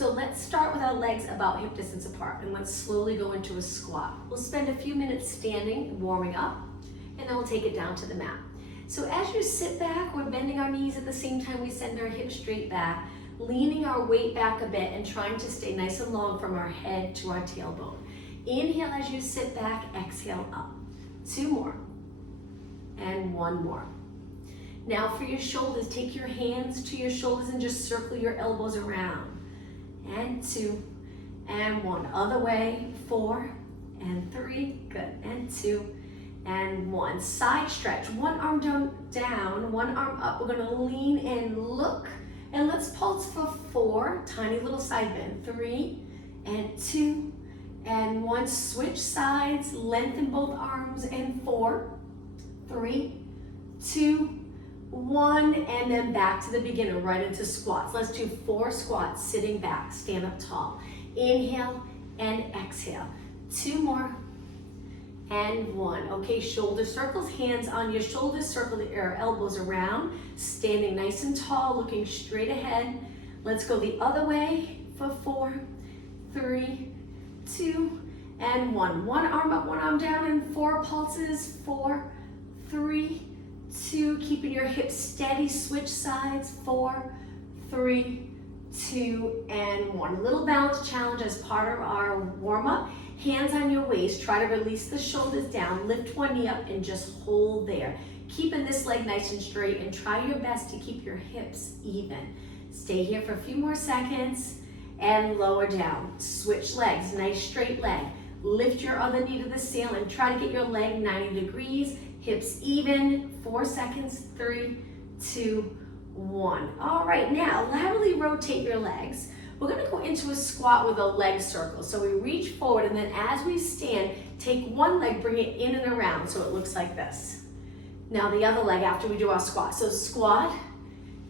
So let's start with our legs about hip distance apart and let's slowly go into a squat. We'll spend a few minutes standing, warming up, and then we'll take it down to the mat. So as you sit back, we're bending our knees at the same time we send our hips straight back, leaning our weight back a bit and trying to stay nice and long from our head to our tailbone. Inhale as you sit back, exhale up. 2 more, and 1 more. Now for your shoulders, take your hands to your shoulders and just circle your elbows around. And 2, and 1. Other way, 4, and 3, good, and 2, and 1. Side stretch, one arm down, one arm up. We're gonna lean in, look, and let's pulse for 4, tiny little side bend. 3, and 2, and 1. Switch sides, lengthen both arms, and 4, 3, 2, 1, and then back to the beginner, right into squats. Let's do 4 squats, sitting back, stand up tall. Inhale and exhale. 2 more, and 1. Okay, shoulder circles, hands on your shoulders, circle your elbows around, standing nice and tall, looking straight ahead. Let's go the other way for 4, 3, 2, and 1. One arm up, one arm down, and 4 pulses. 4, 3, 2, keeping your hips steady, switch sides. 4, 3, 2, and 1. A little balance challenge as part of our warm-up. Hands on your waist, try to release the shoulders down, lift one knee up and just hold there. Keeping this leg nice and straight and try your best to keep your hips even. Stay here for a few more seconds and lower down. Switch legs, nice straight leg. Lift your other knee to the ceiling. Try to get your leg 90 degrees, hips even. 4 seconds, 3, 2, 1. All right, now laterally rotate your legs. We're gonna go into a squat with a leg circle. So we reach forward and then as we stand, take one leg, bring it in and around so it looks like this. Now the other leg after we do our squat. So squat,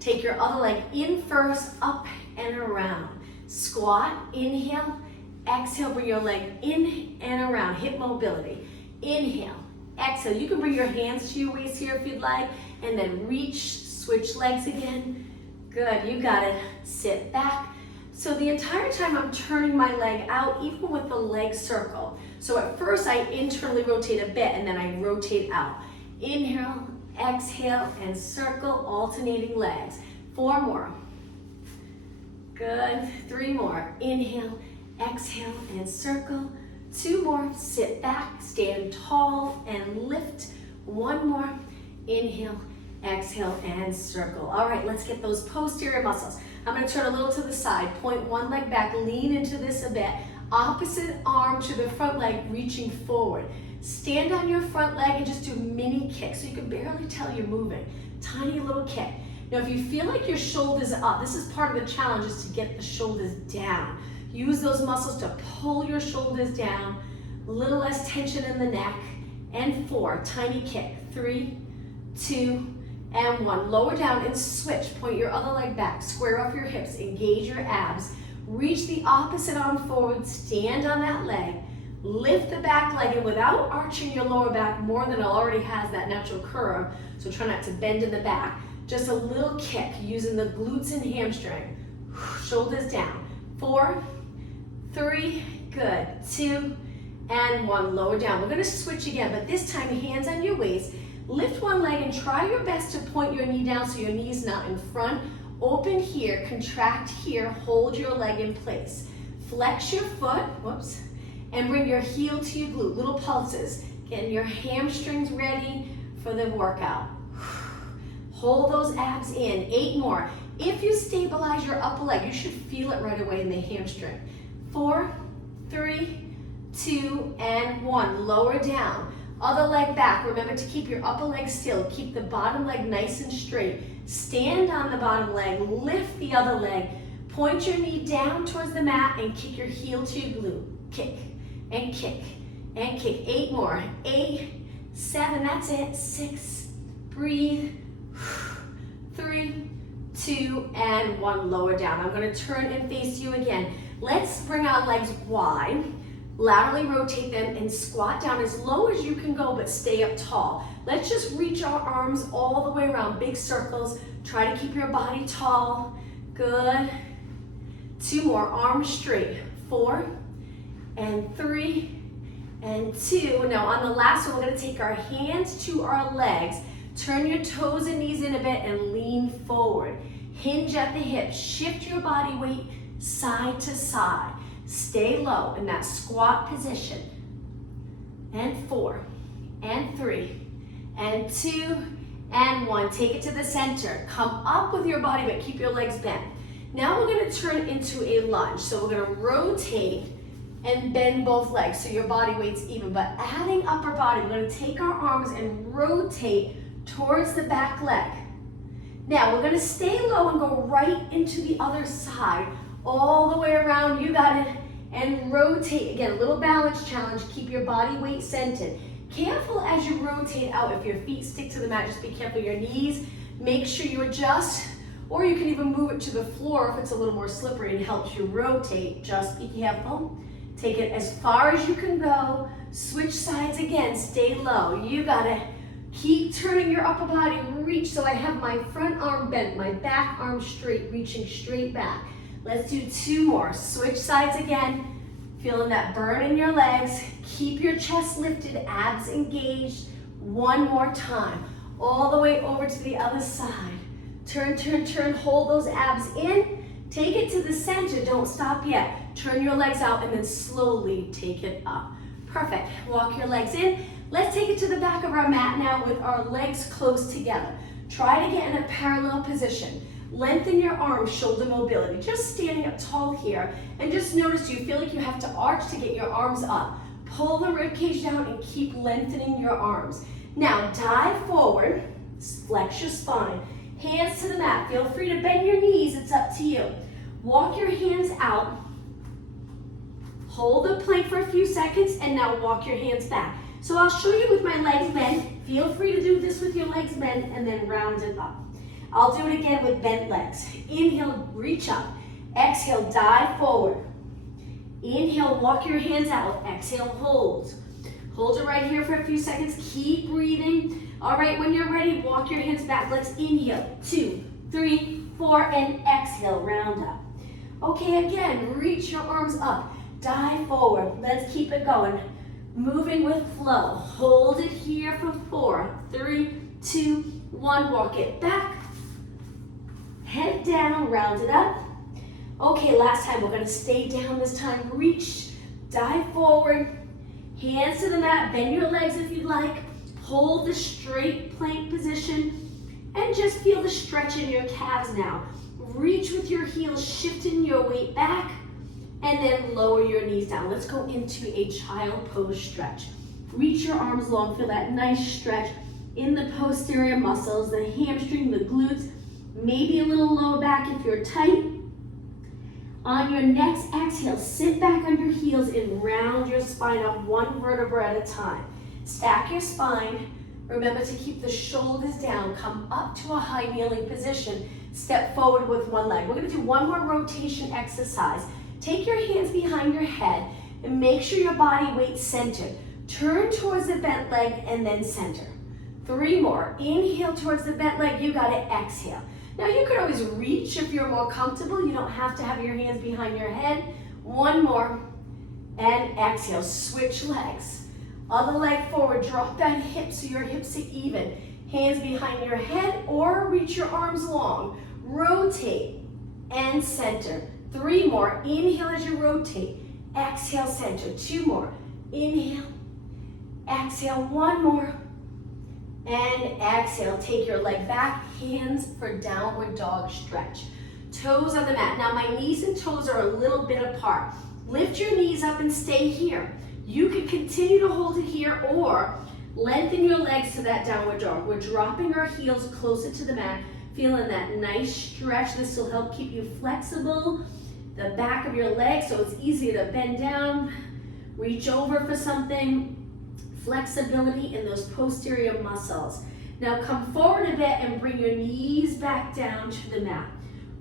take your other leg in first, up and around. Squat, inhale, exhale, bring your leg in and around, hip mobility. Inhale, exhale. You can bring your hands to your waist here if you'd like, and then reach, switch legs again. Good, you got it. Sit back. So the entire time I'm turning my leg out, even with the leg circle. So at first I internally rotate a bit and then I rotate out. Inhale, exhale, and circle, alternating legs. 4 more. Good, 3 more. Inhale, exhale, and circle. 2 more, sit back, stand tall, and lift. 1 more. Inhale, exhale, and circle. All right, let's get those posterior muscles. I'm gonna turn a little to the side, point one leg back, lean into this a bit. Opposite arm to the front leg, reaching forward. Stand on your front leg and just do mini kicks so you can barely tell you're moving. Tiny little kick. Now if you feel like your shoulder's up, this is part of the challenge, is to get the shoulders down. Use those muscles to pull your shoulders down, a little less tension in the neck. And 4, tiny kick. 3, 2, and 1. Lower down and switch. Point your other leg back. Square off your hips. Engage your abs. Reach the opposite arm forward. Stand on that leg. Lift the back leg, and without arching your lower back more than it already has that natural curve, so try not to bend in the back, just a little kick using the glutes and hamstring. Shoulders down. 4, 3, good. 2, and 1. Lower down. We're going to switch again, but this time hands on your waist. Lift one leg and try your best to point your knee down so your knee's not in front. Open here, contract here, hold your leg in place. Flex your foot, whoops, and bring your heel to your glute, little pulses. Getting your hamstrings ready for the workout. Hold those abs in, 8 more. If you stabilize your upper leg, you should feel it right away in the hamstring. 4, 3, 2, and 1. Lower down. Other leg back. Remember to keep your upper leg still. Keep the bottom leg nice and straight. Stand on the bottom leg. Lift the other leg. Point your knee down towards the mat and kick your heel to your glute. Kick and kick and kick. 8 more. 8, 7, that's it. 6, breathe. 3, 2, and 1. Lower down. I'm going to turn and face you again. Let's bring our legs wide. Laterally rotate them and squat down as low as you can go, but stay up tall. Let's just reach our arms all the way around, big circles. Try to keep your body tall. Good. 2 more, arms straight. 4 and 3 and 2. Now on the last one, we're gonna take our hands to our legs. Turn your toes and knees in a bit and lean forward. Hinge at the hips. Shift your body weight side to side. Stay low in that squat position. And 4 and 3 and 2 and 1. Take it to the center. Come up with your body weight. Keep your legs bent. Now we're gonna turn it into a lunge. So we're gonna rotate and bend both legs so your body weight's even. But adding upper body, we're gonna take our arms and rotate towards the back leg. Now we're gonna stay low and go right into the other side, all the way around, you got it, and rotate. Again, a little balance challenge, keep your body weight centered. Careful as you rotate out, if your feet stick to the mat, just be careful your knees. Make sure you adjust, or you can even move it to the floor if it's a little more slippery and helps you rotate. Just be careful. Take it as far as you can go. Switch sides again, stay low. You got it. Keep turning your upper body, reach. So I have my front arm bent, my back arm straight, reaching straight back. Let's do 2 more. Switch sides again. Feeling that burn in your legs. Keep your chest lifted, abs engaged. 1 more time. All the way over to the other side. Turn, turn, turn. Hold those abs in. Take it to the center. Don't stop yet. Turn your legs out and then slowly take it up. Perfect. Walk your legs in. Let's take it to the back of our mat now with our legs close together. Try to get in a parallel position. Lengthen your arms, shoulder mobility. Just standing up tall here. And just notice, do you feel like you have to arch to get your arms up? Pull the rib cage down and keep lengthening your arms. Now dive forward, flex your spine. Hands to the mat. Feel free to bend your knees, it's up to you. Walk your hands out. Hold the plank for a few seconds and now walk your hands back. So I'll show you with my legs bent. Feel free to do this with your legs bent and then round it up. I'll do it again with bent legs. Inhale, reach up. Exhale, dive forward. Inhale, walk your hands out. Exhale, hold. Hold it right here for a few seconds. Keep breathing. All right, when you're ready, walk your hands back. Let's inhale. 2, 3, 4, and exhale, round up. Okay, again, reach your arms up. Dive forward. Let's keep it going. Moving with flow. Hold it here for 4, 3, 2, 1. Walk it back. Head down, round it up. Okay, last time, we're gonna stay down this time. Reach, dive forward. Hands to the mat, bend your legs if you'd like. Hold the straight plank position and just feel the stretch in your calves now. Reach with your heels, shifting your weight back, and then lower your knees down. Let's go into a child pose stretch. Reach your arms long, feel that nice stretch in the posterior muscles, the hamstring, the glutes, maybe a little lower back if you're tight. On your next exhale, sit back on your heels and round your spine up 1 vertebra at a time. Stack your spine. Remember to keep the shoulders down. Come up to a high kneeling position. Step forward with 1 leg. We're gonna do 1 more rotation exercise. Take your hands behind your head and make sure your body weight's centered. Turn towards the bent leg and then center. 3 more. Inhale towards the bent leg. You got it. Exhale. Now you can always reach if you're more comfortable. You don't have to have your hands behind your head. 1 more. And exhale. Switch legs. Other leg forward. Drop that hip so your hips are even. Hands behind your head or reach your arms long. Rotate and center. 3 more. Inhale as you rotate. Exhale, center. 2 more. Inhale. Exhale. 1 more. And exhale. Take your leg back. Hands for downward dog stretch. Toes on the mat. Now my knees and toes are a little bit apart. Lift your knees up and stay here. You can continue to hold it here or lengthen your legs to that downward dog. We're dropping our heels closer to the mat. Feeling that nice stretch. This will help keep you flexible. The back of your legs so it's easy to bend down. Reach over for something. Flexibility in those posterior muscles. Now come forward a bit and bring your knees back down to the mat.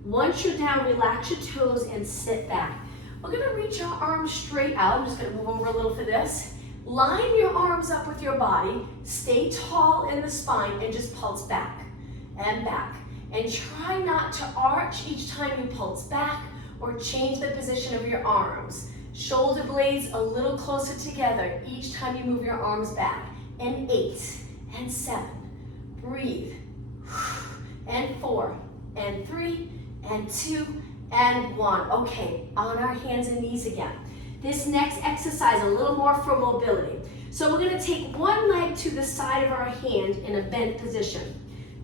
Once you're down, relax your toes and sit back. We're gonna reach our arms straight out. I'm just gonna move over a little for this. Line your arms up with your body. Stay tall in the spine and just pulse back and back. And try not to arch each time you pulse back or change the position of your arms. Shoulder blades a little closer together each time you move your arms back. And 8, and 7, breathe, and 4, and 3, and 2, and 1. Okay, on our hands and knees again. This next exercise, a little more for mobility. So we're gonna take one leg to the side of our hand in a bent position.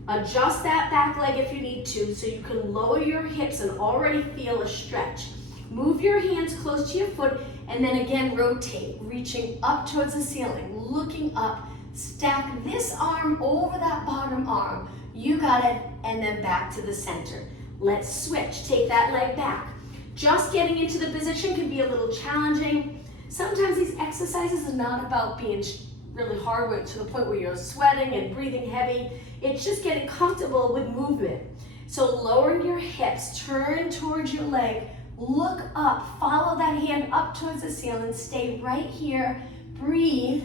Adjust that back leg if you need to so you can lower your hips and already feel a stretch. Move your hands close to your foot and then again rotate, reaching up towards the ceiling, looking up. Stack this arm over that bottom arm. You got it, and then back to the center. Let's switch, take that leg back. Just getting into the position can be a little challenging. Sometimes these exercises are not about being really hard to the point where you're sweating and breathing heavy. It's just getting comfortable with movement. So lowering your hips, turn towards your leg, look up, follow that hand up towards the ceiling, stay right here, breathe,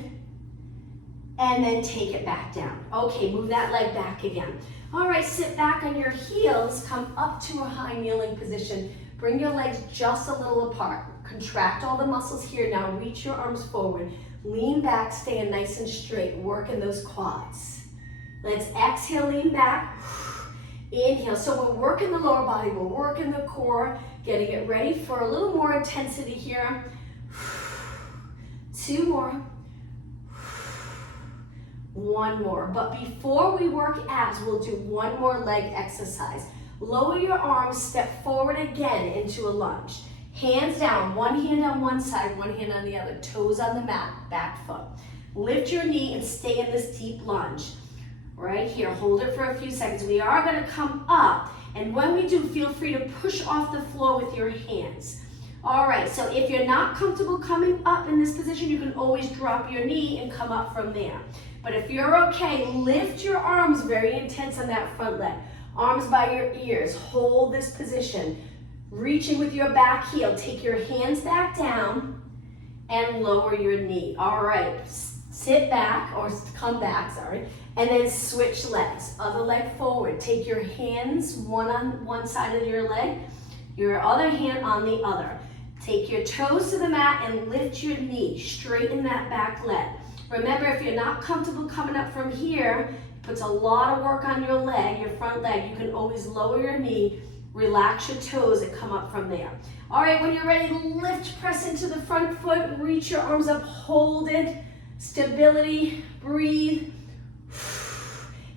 and then take it back down. Okay, move that leg back again. All right, sit back on your heels, come up to a high kneeling position. Bring your legs just a little apart. Contract all the muscles here. Now reach your arms forward. Lean back, staying nice and straight, working those quads. Let's exhale, lean back. Inhale. So we're working the lower body, we're working the core, getting it ready for a little more intensity here. 2 more. 1 more. But before we work abs, we'll do one more leg exercise. Lower your arms, step forward again into a lunge. Hands down, one hand on one side, one hand on the other. Toes on the mat, back foot. Lift your knee and stay in this deep lunge. Right here, hold it for a few seconds. We are gonna come up, and when we do, feel free to push off the floor with your hands. All right, so if you're not comfortable coming up in this position, you can always drop your knee and come up from there. But if you're okay, lift your arms very intense on that front leg. Arms by your ears, hold this position. Reaching with your back heel, take your hands back down and lower your knee. All right, sit back, or come back, sorry, and then switch legs. Other leg forward. Take your hands, one on one side of your leg, your other hand on the other. Take your toes to the mat and lift your knee, straighten that back leg. Remember, if you're not comfortable coming up from here, it puts a lot of work on your leg, your front leg. You can always lower your knee, relax your toes, and come up from there. All right, when you're ready, lift, press into the front foot, reach your arms up, hold it, stability, breathe.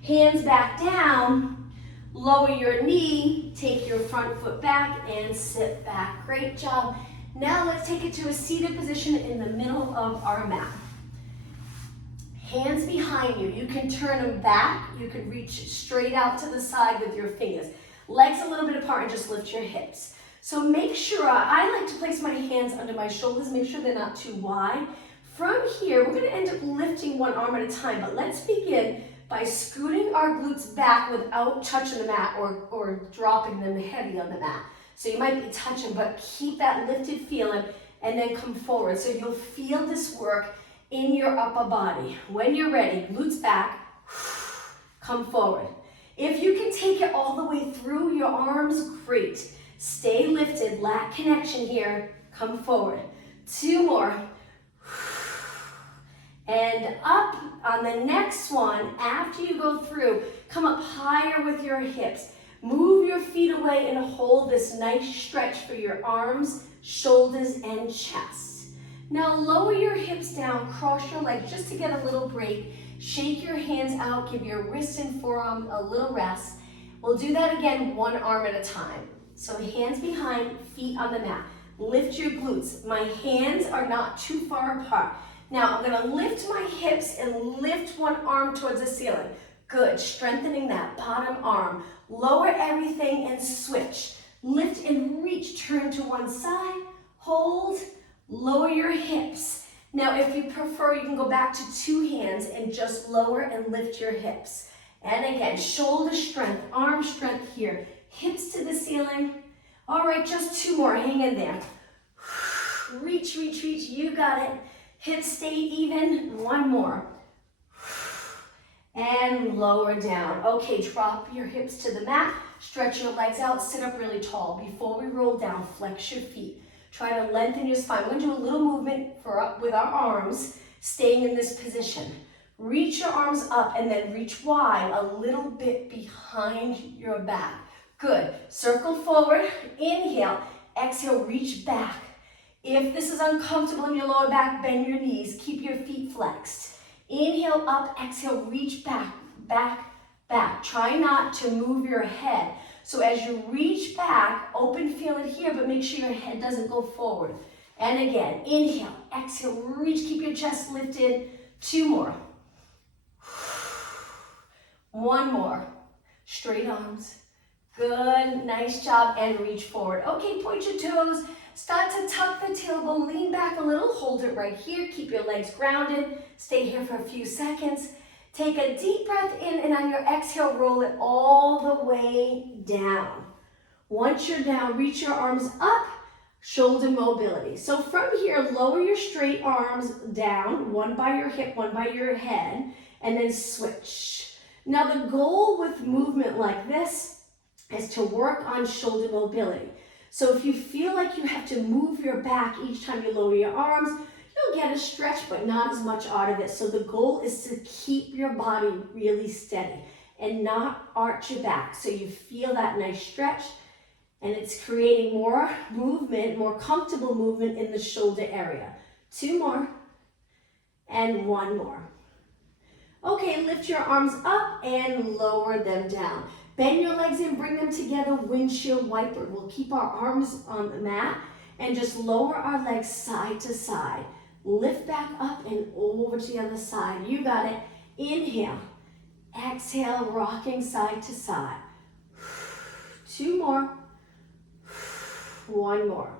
Hands back down, lower your knee, take your front foot back, and sit back. Great job. Now let's take it to a seated position in the middle of our mat. Hands behind you. You can turn them back. You can reach straight out to the side with your fingers. Legs a little bit apart and just lift your hips. So make sure, I like to place my hands under my shoulders, make sure they're not too wide. From here, we're gonna end up lifting one arm at a time, but let's begin by scooting our glutes back without touching the mat or dropping them heavy on the mat. So you might be touching, but keep that lifted feeling and then come forward. So you'll feel this work in your upper body. When you're ready, glutes back, come forward. If you can take it all the way through your arms, great. Stay lifted, lat connection here, come forward. 2 more. And up on the next one, after you go through, come up higher with your hips. Move your feet away and hold this nice stretch for your arms, shoulders, and chest. Now lower your hips down, cross your legs just to get a little break. Shake your hands out, give your wrist and forearm a little rest. We'll do that again, one arm at a time. So hands behind, feet on the mat. Lift your glutes. My hands are not too far apart. Now I'm gonna lift my hips and lift one arm towards the ceiling. Good, strengthening that bottom arm. Lower everything and switch. Lift and reach, turn to one side, hold, lower your hips. Now if you prefer, you can go back to 2 hands and just lower and lift your hips. And again, shoulder strength, arm strength here, hips to the ceiling. All right, just 2 more, hang in there. Reach, reach, reach, you got it. Hips stay even, 1 more. And lower down. Okay, drop your hips to the mat. Stretch your legs out, sit up really tall. Before we roll down, flex your feet. Try to lengthen your spine. We're going to do a little movement with our arms, staying in this position. Reach your arms up and then reach wide a little bit behind your back. Good. Circle forward. Inhale. Exhale, reach back. If this is uncomfortable in your lower back, bend your knees. Keep your feet flexed. Inhale up, exhale, reach back, back, back. Try not to move your head. So as you reach back, open, feel it here, but make sure your head doesn't go forward. And again, inhale, exhale, reach, keep your chest lifted. 2 more. 1 more. Straight arms. Good, nice job, and reach forward. Okay, point your toes. Start to tuck the tailbone, lean back a little, hold it right here. Keep your legs grounded. Stay here for a few seconds. Take a deep breath in, and on your exhale, roll it all the way down. Once you're down, reach your arms up, shoulder mobility. So from here, lower your straight arms down, one by your hip, one by your head, and then switch. Now the goal with movement like this is to work on shoulder mobility. So if you feel like you have to move your back each time you lower your arms, you'll get a stretch, but not as much out of it. So the goal is to keep your body really steady and not arch your back. So you feel that nice stretch, and it's creating more movement, more comfortable movement in the shoulder area. 2 more, and 1 more. Okay, lift your arms up and lower them down. Bend your legs in, bring them together, windshield wiper. We'll keep our arms on the mat and just lower our legs side to side. Lift back up and over to the other side. You got it. Inhale. Exhale, rocking side to side. 2 more. 1 more.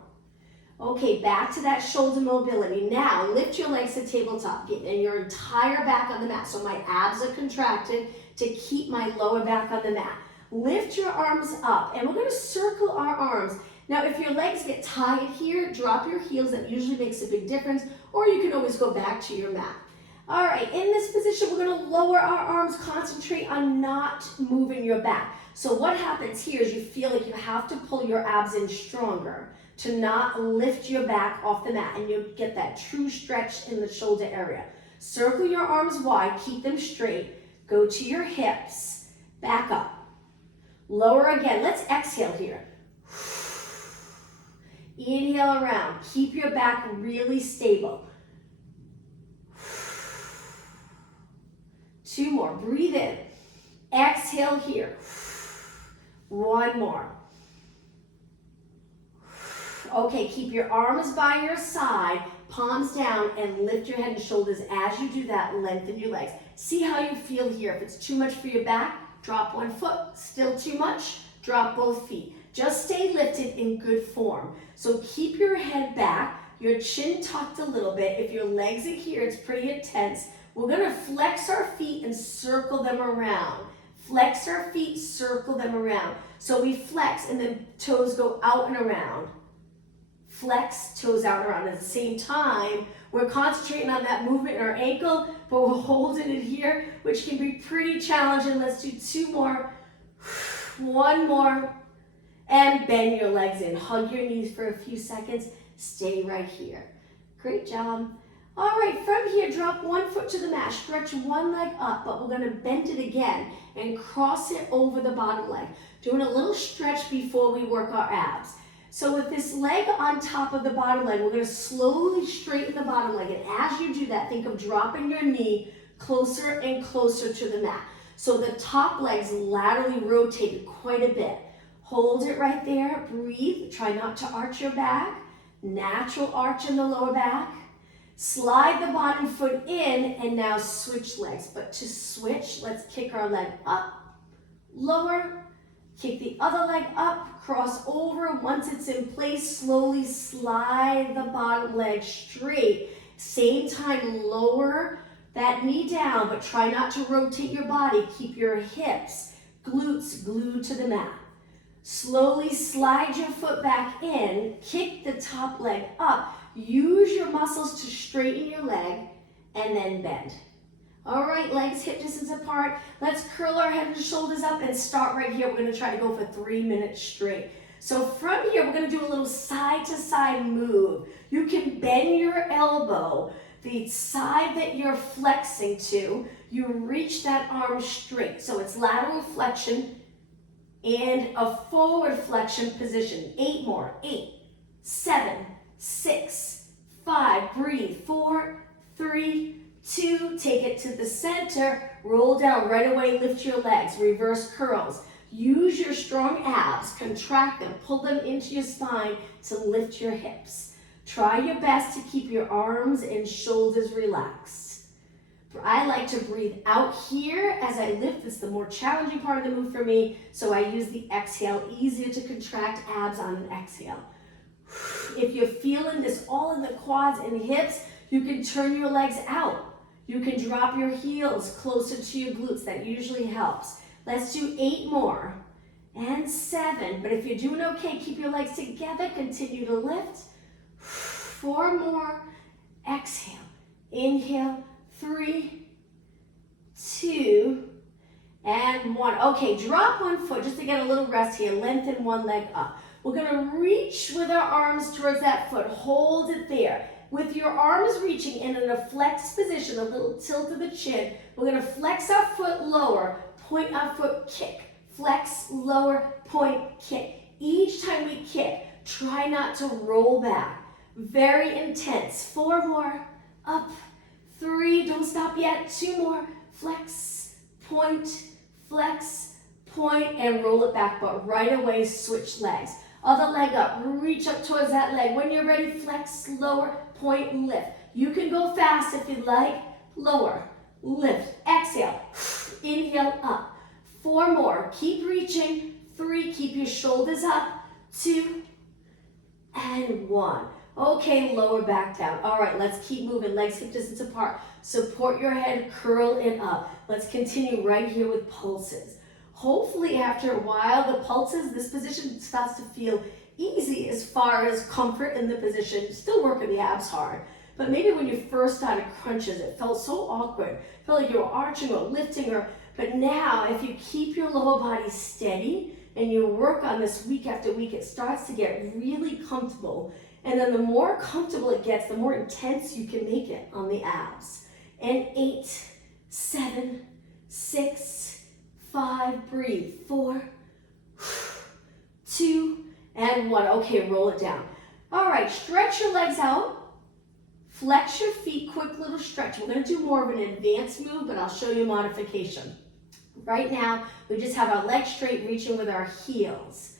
Okay, back to that shoulder mobility. Now, lift your legs to tabletop. Get your entire back on the mat. So my abs are contracted to keep my lower back on the mat. Lift your arms up, and we're going to circle our arms. Now, if your legs get tired here, drop your heels. That usually makes a big difference, or you can always go back to your mat. All right, in this position, we're going to lower our arms, concentrate on not moving your back. So what happens here is you feel like you have to pull your abs in stronger to not lift your back off the mat, and you'll get that true stretch in the shoulder area. Circle your arms wide, keep them straight, go to your hips, back up. Lower again. Let's exhale here. Inhale around. Keep your back really stable. 2 more. Breathe in. Exhale here. 1 more. Okay, keep your arms by your side, palms down, and lift your head and shoulders. As you do that, lengthen your legs. See how you feel here. If it's too much for your back, drop 1 foot. Still too much, drop both feet. Just stay lifted in good form. So keep your head back, your chin tucked a little bit. If your legs are here, it's pretty intense. We're gonna flex our feet and circle them around. Flex our feet, circle them around. So we flex and then toes go out and around. Flex, toes out and around. At the same time, we're concentrating on that movement in our ankle, but we're holding it here, which can be pretty challenging. Let's do 2 more. 1 more. And bend your legs in. Hug your knees for a few seconds. Stay right here. Great job. All right, from here, drop 1 foot to the mat. Stretch 1 leg up, but we're going to bend it again and cross it over the bottom leg. Doing a little stretch before we work our abs. So with this leg on top of the bottom leg, we're going to slowly straighten the bottom leg. And as you do that, think of dropping your knee closer and closer to the mat. So the top leg's laterally rotated quite a bit. Hold it right there. Breathe. Try not to arch your back. Natural arch in the lower back. Slide the bottom foot in and now switch legs. But to switch, let's kick our leg up, lower, kick the other leg up, cross over. Once it's in place, slowly slide the bottom leg straight. Same time, lower that knee down, but try not to rotate your body. Keep your hips, glutes glued to the mat. Slowly slide your foot back in, kick the top leg up. Use your muscles to straighten your leg and then bend. All right, legs hip distance apart. Let's curl our head and shoulders up and start right here. We're gonna try to go for 3 minutes straight. So from here, we're gonna do a little side to side move. You can bend your elbow, the side that you're flexing to, you reach that arm straight. So it's lateral flexion and a forward flexion position. 8 more, 8, 7, 6, 5, breathe, 4, 3, 2, take it to the center, roll down, right away lift your legs, reverse curls. Use your strong abs, contract them, pull them into your spine to lift your hips. Try your best to keep your arms and shoulders relaxed. I like to breathe out here as I lift. It's the more challenging part of the move for me, so I use the exhale, easier to contract abs on an exhale. If you're feeling this all in the quads and hips, you can turn your legs out. You can drop your heels closer to your glutes. That usually helps. Let's do 8 more and 7. But if you're doing okay, keep your legs together. Continue to lift. 4 more. Exhale. Inhale. 3, 2, and 1. Okay, drop one foot just to get a little rest here. Lengthen one leg up. We're going to reach with our arms towards that foot. Hold it there. With your arms reaching and in a flexed position, a little tilt of the chin, we're going to flex our foot lower, point our foot, kick. Flex, lower, point, kick. Each time we kick, try not to roll back. Very intense. 4 more. Up. 3. Don't stop yet. 2 more. Flex, point, and roll it back. But right away, switch legs. Other leg up. Reach up towards that leg. When you're ready, flex, lower, point, lift. You can go fast if you'd like. Lower, lift, exhale. Inhale, up. 4 more. Keep reaching. 3. Keep your shoulders up. 2 and 1. Okay, lower back down. All right, let's keep moving. Legs hip distance apart. Support your head, curl it up. Let's continue right here with pulses. Hopefully after a while, the pulses, this position starts to feel easy as far as comfort in the position. Still working the abs hard. But maybe when you first started crunches, it felt so awkward. It felt like you were arching or lifting, but now if you keep your lower body steady and you work on this week after week, it starts to get really comfortable. And then the more comfortable it gets, the more intense you can make it on the abs. And 8, 7, 6, 5, breathe. 4, 2, and 1. Okay, roll it down. All right, stretch your legs out. Flex your feet, quick little stretch. We're gonna do more of an advanced move, but I'll show you a modification. Right now, we just have our legs straight, reaching with our heels.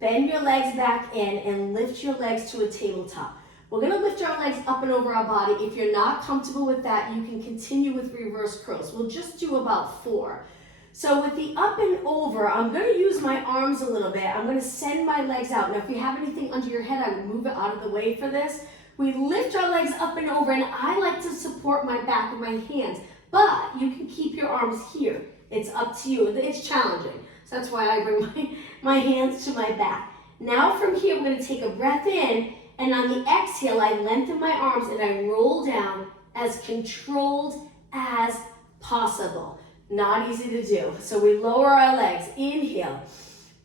Bend your legs back in and lift your legs to a tabletop. We're gonna lift our legs up and over our body. If you're not comfortable with that, you can continue with reverse curls. We'll just do about 4. So with the up and over, I'm gonna use my arms a little bit. I'm gonna send my legs out. Now, if you have anything under your head, I would move it out of the way for this. We lift our legs up and over, and I like to support my back with my hands, but you can keep your arms here. It's up to you. It's challenging. So that's why I bring my hands to my back. Now from here, I'm gonna take a breath in, and on the exhale, I lengthen my arms and I roll down as controlled as possible. Not easy to do. So we lower our legs. Inhale.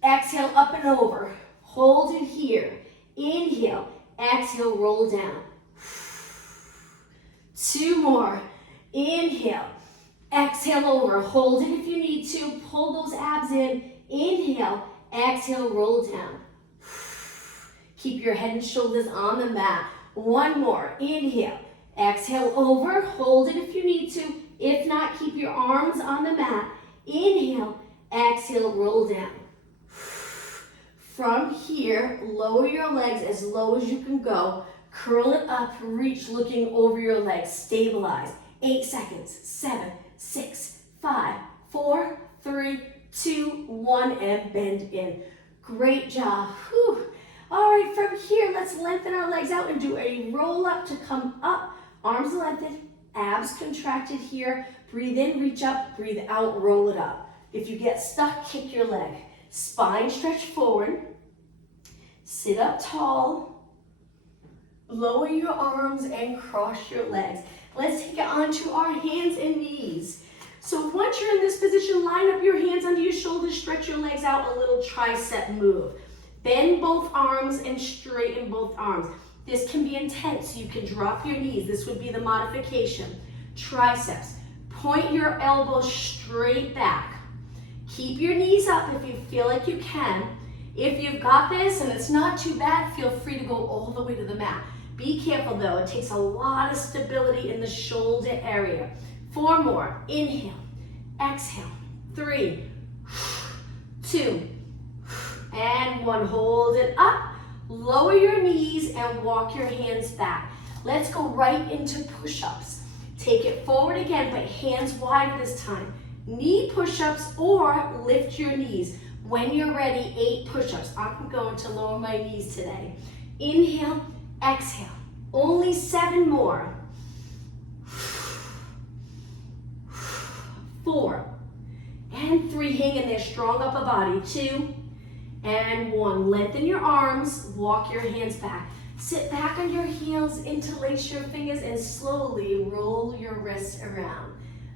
Exhale, up and over. Hold it here. Inhale. Exhale, roll down. 2 more. Inhale. Exhale over. Hold it if you need to. Pull those abs in. Inhale. Exhale, roll down. Keep your head and shoulders on the mat. 1 more. Inhale. Exhale over. Hold it if you need to. If not, keep your arms on the mat. Inhale. Exhale, roll down. From here, lower your legs as low as you can go. Curl it up, reach, looking over your legs. Stabilize. 8 seconds. 7, 6, 5, 4, 3, 2, 1, and bend in. Great job. Whew. All right, from here, let's lengthen our legs out and do a roll up to come up. Arms lengthened, abs contracted here. Breathe in, reach up, breathe out, roll it up. If you get stuck, kick your leg. Spine stretch forward. Sit up tall. Lower your arms and cross your legs. Let's take it onto our hands and knees. So once you're in this position, line up your hands under your shoulders, stretch your legs out, a little tricep move. Bend both arms and straighten both arms. This can be intense. You can drop your knees. This would be the modification. Triceps. Point your elbows straight back. Keep your knees up if you feel like you can. If you've got this and it's not too bad, feel free to go all the way to the mat. Be careful though, it takes a lot of stability in the shoulder area. 4 more. Inhale, exhale. 3, 2, and 1. Hold it up. Lower your knees and walk your hands back. Let's go right into push-ups. Take it forward again, but hands wide this time. Knee push-ups or lift your knees. When you're ready, 8 push-ups. I'm going to lower my knees today. Inhale, exhale. Only 7 more. 4 and 3. Hang in there, strong upper body. 2 and 1. Lengthen your arms, walk your hands back. Sit back on your heels, interlace your fingers, and slowly roll your wrists around.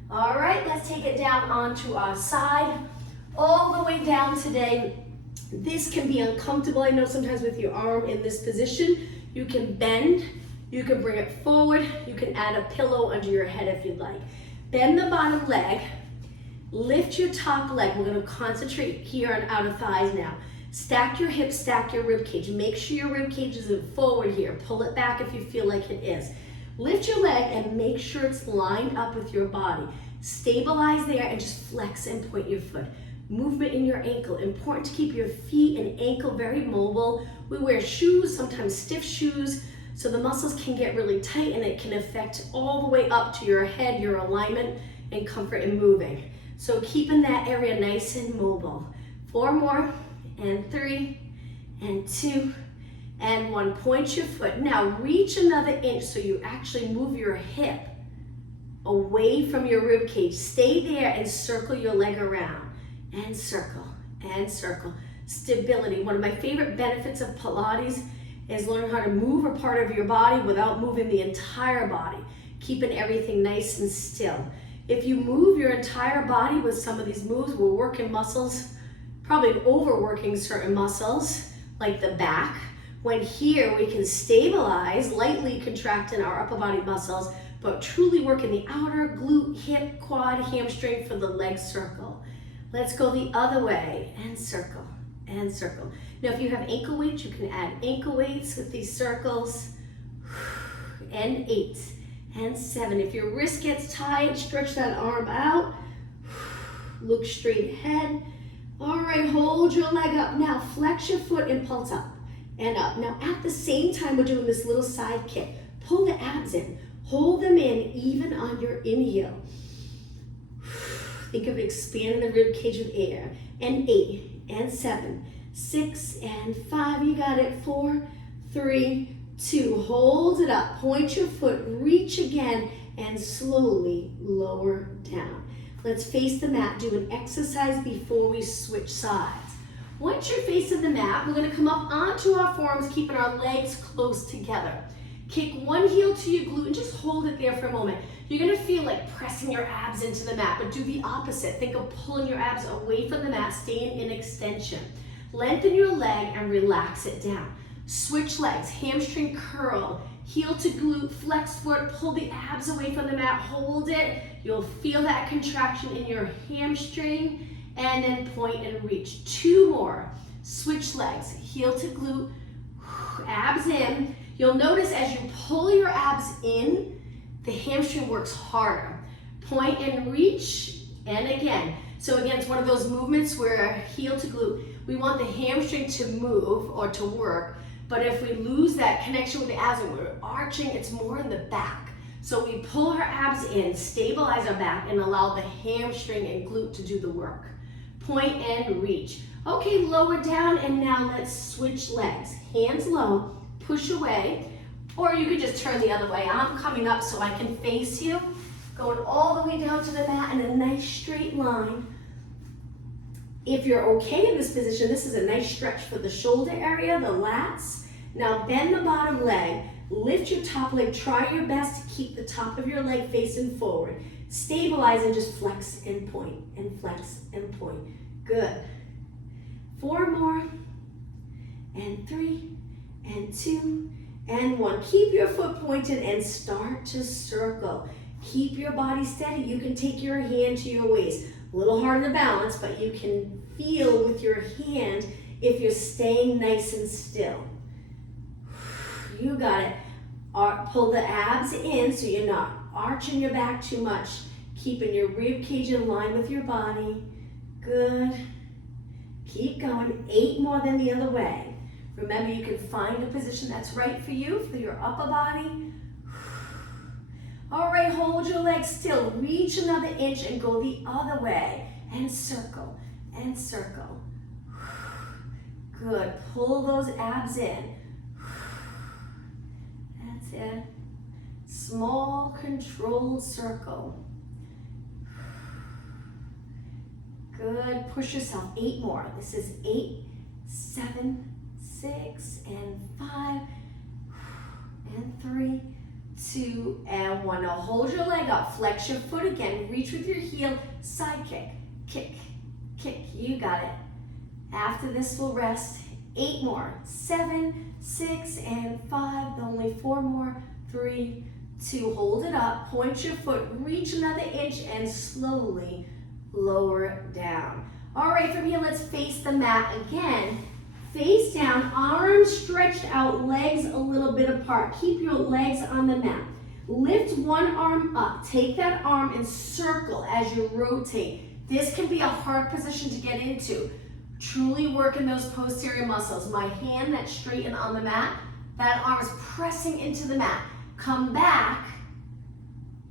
All right, let's take it down onto our side. All the way down today. This can be uncomfortable. I know sometimes with your arm in this position, you can bend, you can bring it forward, you can add a pillow under your head if you'd like. Bend the bottom leg, lift your top leg. We're gonna concentrate here on outer thighs now. Stack your hips, stack your rib cage. Make sure your rib cage isn't forward here. Pull it back if you feel like it is. Lift your leg and make sure it's lined up with your body. Stabilize there and just flex and point your foot. Movement in your ankle. Important to keep your feet and ankle very mobile. We wear shoes, sometimes stiff shoes, so the muscles can get really tight and it can affect all the way up to your head, your alignment and comfort in moving. So keeping that area nice and mobile. 4 more, and 3, and 2, and 1. Point your foot. Now reach another inch so you actually move your hip away from your rib cage. Stay there and circle your leg around. And circle, and circle. Stability. One of my favorite benefits of Pilates is learning how to move a part of your body without moving the entire body, keeping everything nice and still. If you move your entire body with some of these moves, we're working muscles, probably overworking certain muscles, like the back. When here we can stabilize, lightly contracting our upper body muscles, but truly working the outer glute, hip, quad, hamstring for the leg circle. Let's go the other way and circle and circle. Now, if you have ankle weights, you can add ankle weights with these circles. And 8 and 7. If your wrist gets tight, stretch that arm out. Look straight ahead. All right, hold your leg up. Now, flex your foot and pulse up and up. Now, at the same time, we're doing this little side kick. Pull the abs in. Hold them in even on your inhale. Think of expanding the rib cage with air. And 8 and 7, 6 and 5. You got it. 4, 3, 2. Hold it up. Point your foot. Reach again and slowly lower down. Let's face the mat. Do an exercise before we switch sides. Once you're facing the mat, we're going to come up onto our forearms, keeping our legs close together. Kick one heel to your glute and just hold it there for a moment. You're gonna feel like pressing your abs into the mat, but do the opposite. Think of pulling your abs away from the mat, staying in extension. Lengthen your leg and relax it down. Switch legs, hamstring curl, heel to glute, flex foot, pull the abs away from the mat, hold it. You'll feel that contraction in your hamstring, and then point and reach. 2 more. Switch legs, heel to glute, abs in. You'll notice as you pull your abs in, the hamstring works harder. Point and reach, and again. So again, it's one of those movements where heel to glute, we want the hamstring to move or to work, but if we lose that connection with the abs and we're arching, it's more in the back. So we pull our abs in, stabilize our back, and allow the hamstring and glute to do the work. Point and reach. Okay, lower down, and now let's switch legs. Hands low, push away, or you could just turn the other way. I'm coming up so I can face you. Going all the way down to the mat in a nice straight line. If you're okay in this position, this is a nice stretch for the shoulder area, the lats. Now bend the bottom leg, lift lift your top leg. Try your best to keep the top of your leg facing forward. Stabilize and just flex and point and flex and point. Good. 4 more, and 3, and 2, and 1. Keep your foot pointed and start to circle. Keep your body steady. You can take your hand to your waist. A little hard to balance, but you can feel with your hand if you're staying nice and still. You got it. Pull the abs in so you're not arching your back too much. Keeping your rib cage in line with your body. Good. Keep going. 8 more than the other way. Remember, you can find a position that's right for you, for your upper body. All right, hold your legs still. Reach another inch and go the other way. And circle, and circle. Good. Pull those abs in. That's it. Small, controlled circle. Good. Push yourself. 8 more. This is 8, 7, 6, and 5, and 3, 2, and 1. Now hold your leg up. Flex your foot again. Reach with your heel. Side kick. Kick. Kick. You got it. After this, we'll rest. 8 more. 7, 6, and 5. Only 4 more. 3, 2. Hold it up. Point your foot. Reach another inch and slowly lower down. All right, from here, let's face the mat again. Face down, arms stretched out, legs a little bit apart. Keep your legs on the mat. Lift one arm up. Take that arm and circle as you rotate. This can be a hard position to get into. Truly working those posterior muscles. My hand that's straightened on the mat, that arm is pressing into the mat. Come back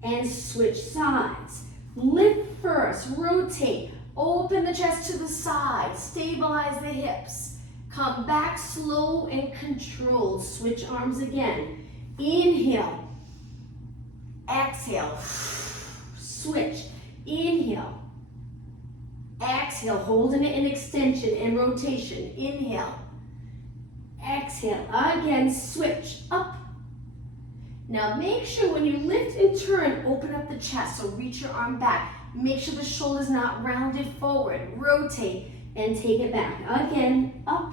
and switch sides. Lift first, rotate, open the chest to the side, stabilize the hips. Come back slow and controlled. Switch arms again. Inhale, exhale, switch. Inhale, exhale, holding it in extension and rotation. Inhale, exhale, again, switch, up. Now make sure when you lift and turn, open up the chest, so reach your arm back. Make sure the shoulder's not rounded forward. Rotate and take it back. Again, up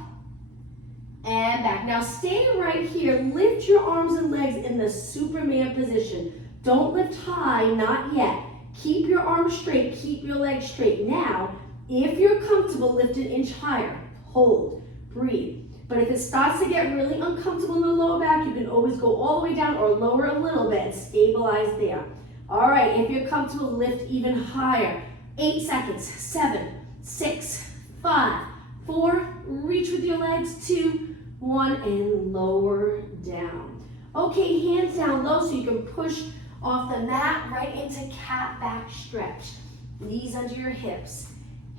and back. Now stay right here. Lift your arms and legs in the Superman position. Don't lift high, not yet. Keep your arms straight, keep your legs straight. Now, if you're comfortable, lift an inch higher. Hold, breathe. But if it starts to get really uncomfortable in the lower back, you can always go all the way down or lower a little bit and stabilize there. All right, if you're comfortable, lift even higher. 8 seconds, 7, 6, 5, 4, reach with your legs, 2, 1, and lower down. Okay, hands down low so you can push off the mat right into cat back stretch. Knees under your hips,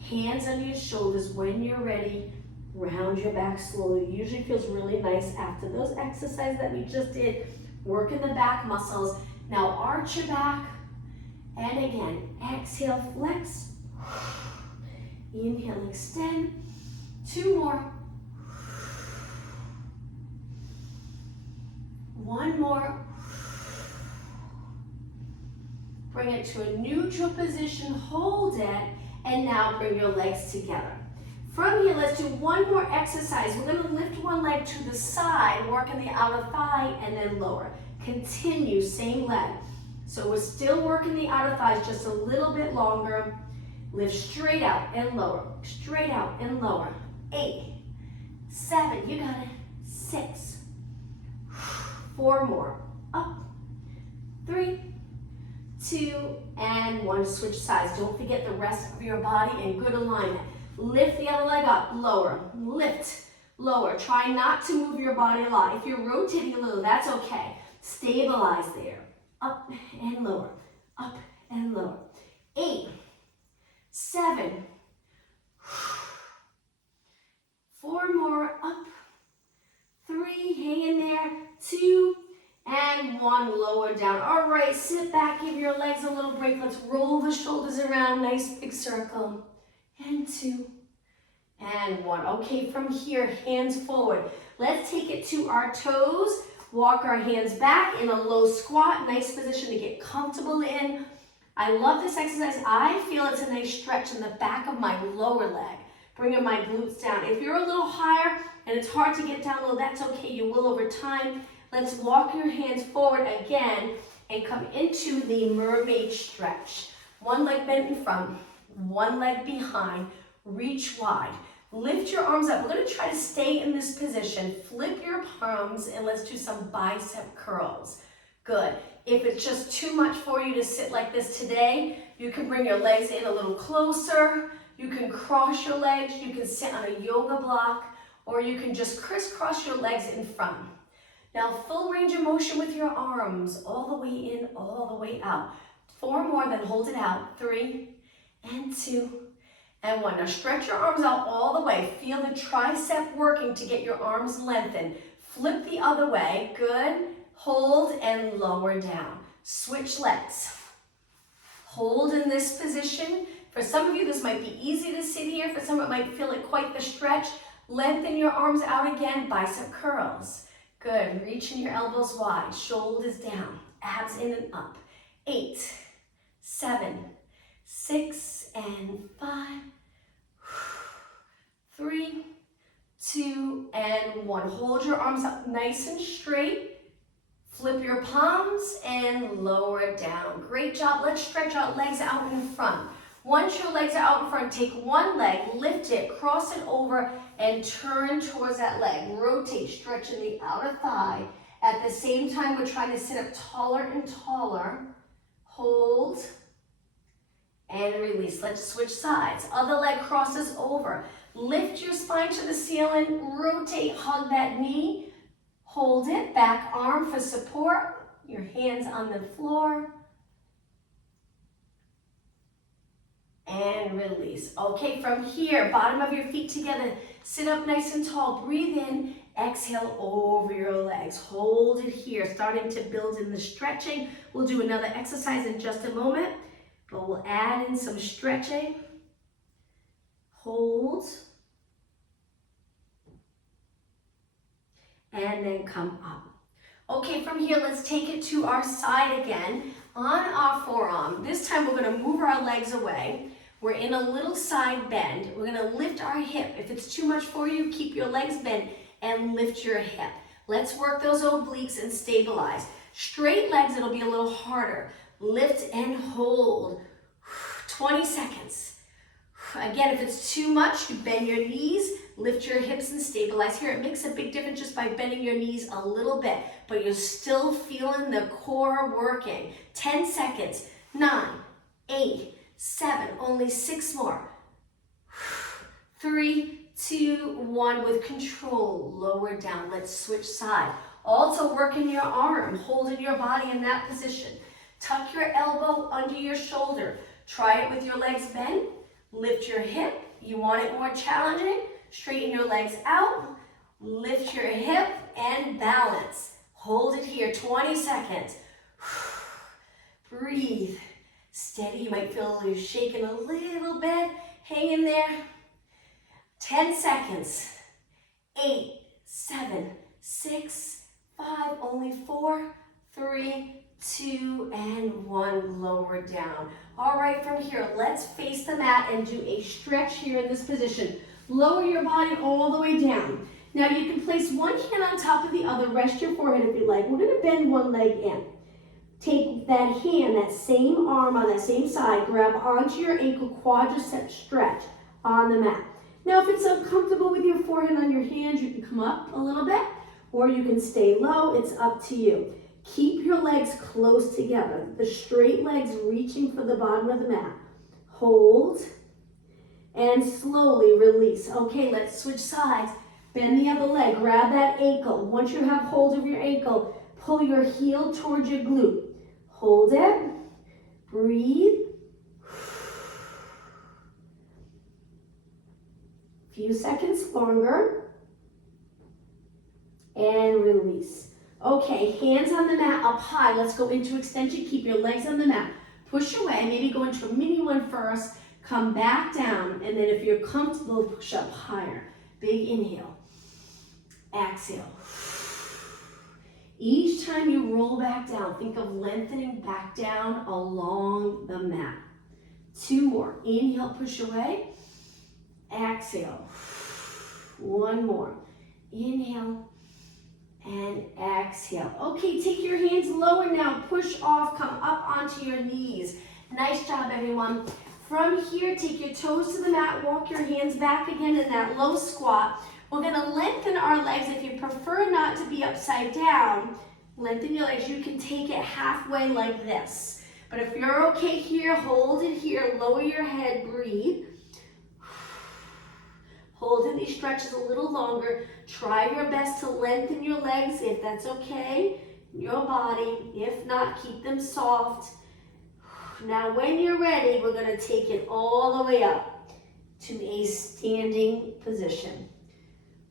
hands under your shoulders. When you're ready, round your back slowly. It usually feels really nice after those exercises that we just did. Working the back muscles. Now arch your back, and again, exhale, flex. Inhale, extend. 2 more. 1 more. Bring it to a neutral position, hold it, and now bring your legs together. From here, let's do 1 more exercise. We're going to lift one leg to the side, working the outer thigh, and then lower. Continue, same leg. So we're still working the outer thighs just a little bit longer. Lift straight out and lower, straight out and lower. 8, 7, you got it. 6, 4 more. Up, 3, 2, and 1. Switch sides. Don't forget the rest of your body in good alignment. Lift the other leg up, lower, lift, lower. Try not to move your body a lot. If you're rotating a little, that's okay. Stabilize there. Up and lower, up and lower. 8, 7, 4 more, up, 3, hang in there, 2, and 1, lower down. All right, sit back, give your legs a little break. Let's roll the shoulders around, nice big circle. And 2, and 1. Okay, from here, hands forward. Let's take it to our toes. Walk our hands back in a low squat, nice position to get comfortable in. I love this exercise. I feel it's a nice stretch in the back of my lower leg, bringing my glutes down. If you're a little higher and it's hard to get down low, that's okay, you will over time. Let's walk your hands forward again and come into the mermaid stretch. One leg bent in front, one leg behind, reach wide. Lift your arms up. We're going to try to stay in this position. Flip your palms and let's do some bicep curls. Good. If it's just too much for you to sit like this today, you can bring your legs in a little closer. You can cross your legs. You can sit on a yoga block, or you can just crisscross your legs in front. Now, full range of motion with your arms, all the way in, all the way out. 4 more, then hold it out. 3 and 2 and 1. Now stretch your arms out all the way. Feel the tricep working to get your arms lengthened. Flip the other way. Good. Hold and lower down. Switch legs. Hold in this position. For some of you, this might be easy to sit here. For some, it might feel like quite the stretch. Lengthen your arms out again. Bicep curls. Good. Reaching your elbows wide. Shoulders down. Abs in and up. 8, 7, 6, and 5. 3, 2, and 1. Hold your arms up nice and straight. Flip your palms and lower it down. Great job. Let's stretch our legs out in front. Once your legs are out in front, take one leg, lift it, cross it over, and turn towards that leg. Rotate, stretching the outer thigh. At the same time, we're trying to sit up taller and taller. Hold and release. Let's switch sides. Other leg crosses over. Lift your spine to the ceiling, rotate, hug that knee, hold it, back arm for support, your hands on the floor, and release. Okay, from here, bottom of your feet together, sit up nice and tall, breathe in, exhale over your legs, hold it here, starting to build in the stretching. We'll do another exercise in just a moment, but we'll add in some stretching. Hold, and then come up. Okay, from here, let's take it to our side again on our forearm. This time, we're gonna move our legs away. We're in a little side bend. We're gonna lift our hip. If it's too much for you, keep your legs bent and lift your hip. Let's work those obliques and stabilize. Straight legs, it'll be a little harder. Lift and hold. 20 seconds. Again, if it's too much, you bend your knees, lift your hips and stabilize here. It makes a big difference just by bending your knees a little bit, but you're still feeling the core working. 10 seconds. 9, 8, 7, only 6 more. 3, 2, 1, with control, lower down. Let's switch side. Also working your arm, holding your body in that position. Tuck your elbow under your shoulder. Try it with your legs bent. Lift your hip. You want it more challenging? Straighten your legs out. Lift your hip and balance. Hold it here, 20 seconds. Breathe. Steady. You might feel you shaking a little bit. Hang in there. 10 seconds. 8, 7, 6, 5, only 4, 3, 2, and 1, lower down. All right, from here, let's face the mat and do a stretch here in this position. Lower your body all the way down. Now you can place one hand on top of the other, rest your forehead if you like. We're gonna bend one leg in. Take that hand, that same arm on that same side, grab onto your ankle, quadricep stretch on the mat. Now if it's uncomfortable with your forehead on your hands, you can come up a little bit, or you can stay low, it's up to you. Keep your legs close together, the straight legs reaching for the bottom of the mat. Hold, and slowly release. Okay, let's switch sides. Bend the other leg, grab that ankle. Once you have hold of your ankle, pull your heel towards your glute. Hold it, breathe. Few seconds longer, and release. Okay, hands on the mat up high. Let's go into extension. Keep your legs on the mat. Push away, maybe go into a mini one first. Come back down, and then if you're comfortable, push up higher. Big inhale. Exhale. Each time you roll back down, think of lengthening back down along the mat. 2 more. Inhale, push away. Exhale. 1 more. Inhale and exhale. Okay, take your hands lower now. Push off, come up onto your knees. Nice job, everyone. From here, take your toes to the mat, walk your hands back again in that low squat. We're gonna lengthen our legs. If you prefer not to be upside down, lengthen your legs. You can take it halfway like this. But if you're okay here, hold it here, lower your head, breathe. Hold in these stretches a little longer. Try your best to lengthen your legs if that's okay, your body. If not, keep them soft. Now when you're ready, we're going to take it all the way up to a standing position.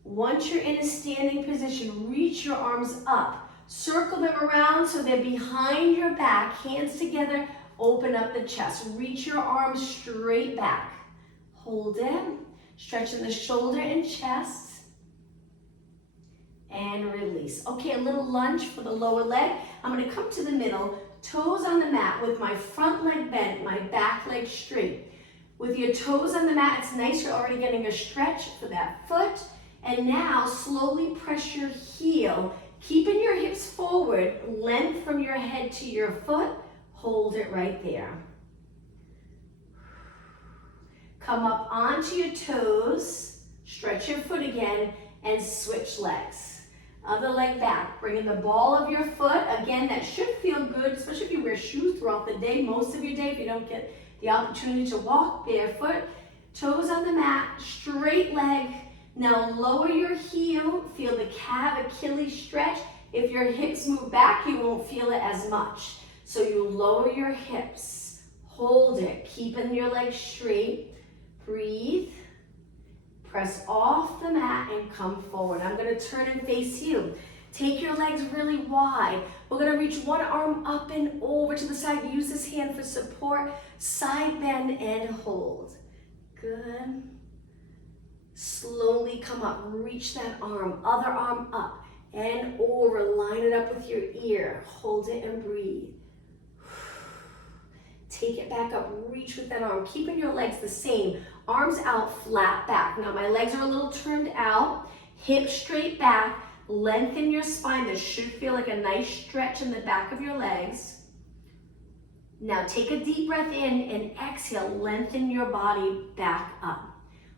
Once you're in a standing position, reach your arms up. Circle them around so they're behind your back, hands together, open up the chest. Reach your arms straight back. Hold it, stretching the shoulder and chest, and release. Okay, a little lunge for the lower leg. I'm going to come to the middle, toes on the mat with my front leg bent, my back leg straight. With your toes on the mat, it's nice, you're already getting a stretch for that foot. And now slowly press your heel, keeping your hips forward, length from your head to your foot. Hold it right there. Come up onto your toes, stretch your foot again, and switch legs. Other leg back, bringing the ball of your foot. Again, that should feel good, especially if you wear shoes throughout the day, most of your day, if you don't get the opportunity to walk barefoot. Toes on the mat, straight leg. Now lower your heel, feel the calf Achilles stretch. If your hips move back, you won't feel it as much. So you lower your hips, hold it, keeping your legs straight. Breathe, press off the mat and come forward. I'm gonna turn and face you. Take your legs really wide. We're gonna reach one arm up and over to the side. Use this hand for support. Side bend and hold. Good. Slowly come up, reach that arm, other arm up and over. Line it up with your ear. Hold it and breathe. Take it back up, reach with that arm, keeping your legs the same. Arms out, flat back. Now my legs are a little turned out, hips straight back, lengthen your spine. This should feel like a nice stretch in the back of your legs. Now take a deep breath in and exhale, lengthen your body back up.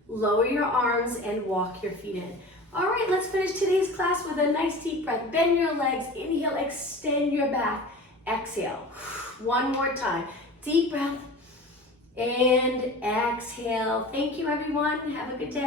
Lower your arms and walk your feet in. All right, let's finish today's class with a nice deep breath. Bend your legs, inhale, extend your back, exhale. One more time. Deep breath and exhale. Thank you, everyone. Have a good day.